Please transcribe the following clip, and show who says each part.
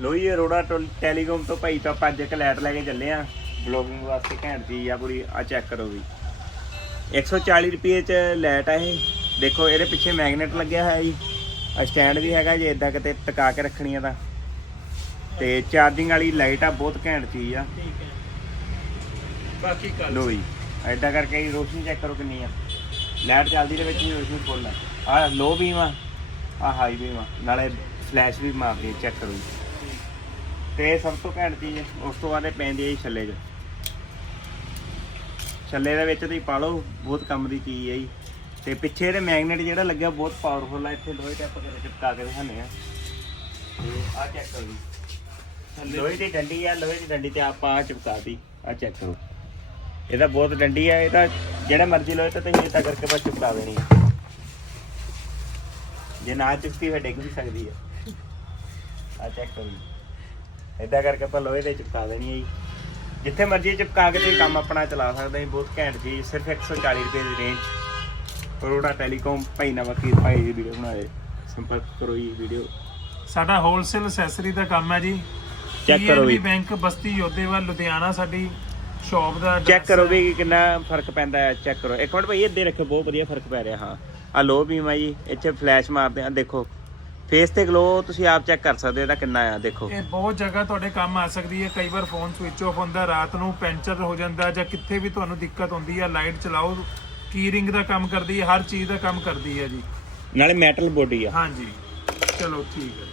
Speaker 1: ਲੋਈ Arora toll- telecom ਤੋਂ ਭਾਈ ਤਾਂ ਆਪਾਂ ਅੱਜ ਇੱਕ ਲਾਈਟ ਲੈ ਕੇ ਚੱਲੇ ਆ। ਬਲੌਗਿੰਗ ਵਾਸਤੇ ਘੈਂਟ ਚੀਜ਼ ਆ ਪੂਰੀ ਆ ਚੈੱਕ ਕਰੋ ਵੀ। 140 ਰੁਪਏ ਚ ਲਾਈਟ ਆ ਇਹ। ਦੇਖੋ ਇਹਦੇ ਪਿੱਛੇ ਮੈਗਨੇਟ ਲੱਗਿਆ ਹੋਇਆ ਜੀ। ਆ ਸਟੈਂਡ ਵੀ ਹੈਗਾ ਜੇ ਇਦਾਂ ਕਿਤੇ ਟਿਕਾ ਕੇ ਰੱਖਣੀ ਆ ਤਾਂ। ਤੇ ਚਾਰਜਿੰਗ ਵਾਲੀ ਲਾਈਟ ਆ ਬਹੁਤ ਘੈਂਟ ਚੀਜ਼ ਆ।
Speaker 2: ਠੀਕ ਹੈ। ਬਾਕੀ ਕੱਲ
Speaker 1: ਲੋ ਜੀ ਐਦਾਂ ਕਰਕੇ ਹੀ ਰੋਸ਼ਨੀ ਚੈੱਕ ਕਰੋ ਕਿੰਨੀ ਆ। ਲਾਈਟ ਚੱਲਦੀ ਦੇ ਵਿੱਚ ਵੀ ਰੋਸ਼ਨੀ ਫੁੱਲ ਆ। ਆ ਲੋ ਬੀਮ ਆ ਆ ਹਾਈ ਬੀਮ ਆ। ਨਾਲੇ ਫਲੈਸ਼ ਵੀ ਮਾਰਦੀ ਚੈੱਕ ਕਰੋ ਜੀ। ਤੇ ਸਭ ਤੋਂ ਘੈਂਟ ਚੀਜ਼ ਉਸ ਤੋਂ ਬਾਅਦ ਇਹ ਪੈਂਦੀ ਹੈ ਜੀ ਛੱਲੇ 'ਚ। ਛੱਲੇ ਦੇ ਵਿੱਚ ਤੁਸੀਂ ਪਾ ਲਓ ਬਹੁਤ ਕੰਮ ਦੀ ਚੀਜ਼ ਹੈ ਜੀ। ਤੇ ਪਿੱਛੇ ਇਹਦੇ ਮੈਗਨੇਟ ਜਿਹੜਾ ਲੱਗਿਆ ਬਹੁਤ ਪਾਵਰਫੁਲ ਆ। ਇੱਥੇ ਲੋਹੇ ਤੇ ਆਪਾਂ ਕਿਤੇ ਚਿਪਕਾ ਕੇ ਦਿਖਾਉਂਦੇ ਆ ਤੇ ਆ ਚੈੱਕ ਕਰੋ ਜੀ। ਲੋਹੇ ਦੀ ਡੰਡੀ ਆ ਲੋਹੇ ਦੀ ਡੰਡੀ ਤੇ ਆਪਾਂ ਚਿਪਕਾਤੀ ਆ ਚੈੱਕ ਕਰੋ। ਇਹਦਾ ਬਹੁਤ ਡੰਡੀ ਆ ਇਹਦਾ ਜਿਹੜਾ ਮਰਜ਼ੀ ਲੋਹੇ ਤੇ ਤੁਸੀਂ ਇਦਾਂ ਕਰਕੇ ਬਸ ਚਿਪਕਾ ਦੇਣੀ ਆ। ਜੇ ਨਾ ਚਿਪਕੀ ਫਿਰ ਡਿੱਗ ਵੀ ਸਕਦੀ ਆ। ਆ ਚੈੱਕ ਕਰੋ ਜੀ। ਇਦਾਂ ਕਰਕੇ ਆਪਾਂ ਲੋਹੇ ਤੇ ਚਿਪਕਾ ਦੇਣੀ ਹੈ ਜੀ। ਜਿੱਥੇ ਮਰਜ਼ੀ ਚਿਪਕਾ ਕੇ ਤੁਸੀਂ ਕੰਮ ਆਪਣਾ ਚਲਾ ਸਕਦੇ ਹੋ ਬਹੁਤ ਘੈਂਟ ਚੀਜ਼ ਸਿਰਫ 140 ਰੁਪਏ ਦੀ ਰੇਂਜ ਕਰੋੜਾ ਟੈਲੀਕਾਮ ਭਾਈ ਨਾ ਵਕੀ ਭਾਈ ਦੀ ਵੀਡੀਓ ਬਣਾਏ। ਸੰਪਰਕ ਕਰੋ ਜੀ ਵੀਡੀਓ
Speaker 2: ਸਾਡਾ ਹੋਲਸੇਲ ਅਸੈਸਰੀ ਦਾ ਕੰਮ ਹੈ ਜੀ।
Speaker 1: Check ਕਰੋ ਵੀ।
Speaker 2: ਬੈਂਕ ਬਸਤੀ ਯੋਧੇਵਾਲ ਲੁਧਿਆਣਾ ਸਾਡੀ ਸ਼ਾਪ ਦਾ
Speaker 1: ਚੈੱਕ ਕਰੋ। ਵੀ ਕਿੰਨਾ ਫ਼ਰਕ ਪੈਂਦਾ ਹੈ ਚੈੱਕ ਕਰੋ। ਇੱਕ ਮਿੰਟ ਭਾਈ ਇੱਦੇ ਰੱਖੋ ਬਹੁਤ ਵਧੀਆ ਫ਼ਰਕ ਪੈ ਰਿਹਾ ਹਾਂ। ਆ ਲੋ ਬੀਮ ਆ ਜੀ ਇੱਥੇ ਫਲੈਸ਼ ਮਾਰਦੇ ਆ ਦੇਖੋ। ਫੇਸ ਤੇ ਗਲੋ ਤੁਸੀਂ ਆਪ ਚੈੱਕ ਕਰ ਸਕਦੇ ਹੋ ਇਹਦਾ ਕਿੰਨਾ ਆ ਦੇਖੋ।
Speaker 2: ਇਹ ਬਹੁਤ ਜਗ੍ਹਾ ਤੁਹਾਡੇ ਕੰਮ ਆ ਸਕਦੀ ਹੈ ਕਈ ਵਾਰ ਫੋਨ ਸਵਿਚ ਆਫ ਹੁੰਦਾ ਰਾਤ ਨੂੰ ਪੈਂਚਰ ਹੋ ਜਾਂਦਾ ਜਾਂ ਕਿੱਥੇ ਵੀ ਤੁਹਾਨੂੰ ਦਿੱਕਤ ਹੁੰਦੀ ਹੈ ਲਾਈਟ ਚਲਾਓ ਕੀ ਰਿੰਗ ਦਾ ਕੰਮ ਕਰਦੀ ਹੈ ਹਰ ਚੀਜ਼ ਦਾ ਕੰਮ ਕਰਦੀ ਹੈ ਜੀ।
Speaker 1: ਨਾਲੇ ਮੈਟਲ ਬੋਡੀ ਆ।
Speaker 2: ਹਾਂਜੀ ਚਲੋ ਠੀਕ ਹੈ।